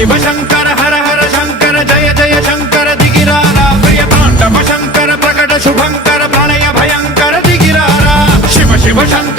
शिव शंकर हर हर शंकर जय जय शंकर दिगिरारा प्रिय तांडव शंकर प्रकट शुभंकर प्रणय भयंकर दिगिरारा शिव शिव शंकर